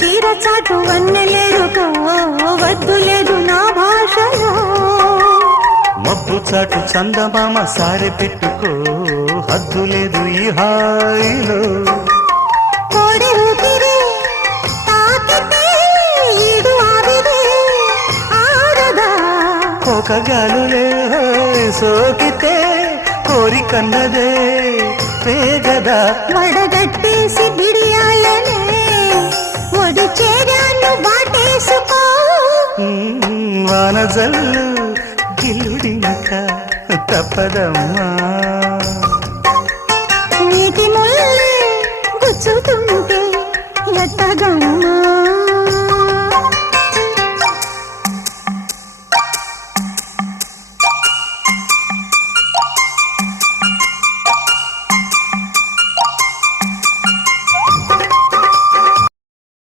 చీర చాటు వన్నెలేరుకో వద్దు లేదు నా భాషలో. మబ్బు చాటు చందమామ సారె పెట్టుకో హద్దు లేదు ఈ హాయిలో. ఒక గాలులే సోకితే కోరికన్నదే పేగదా వడగట్టేసి బిడియాలనే వానజల్లు వాన గిల్లుడినక తప్పదమ్మా. నీటి ముల్లే గుచ్చుతుంటే ఎట్టగమ్మా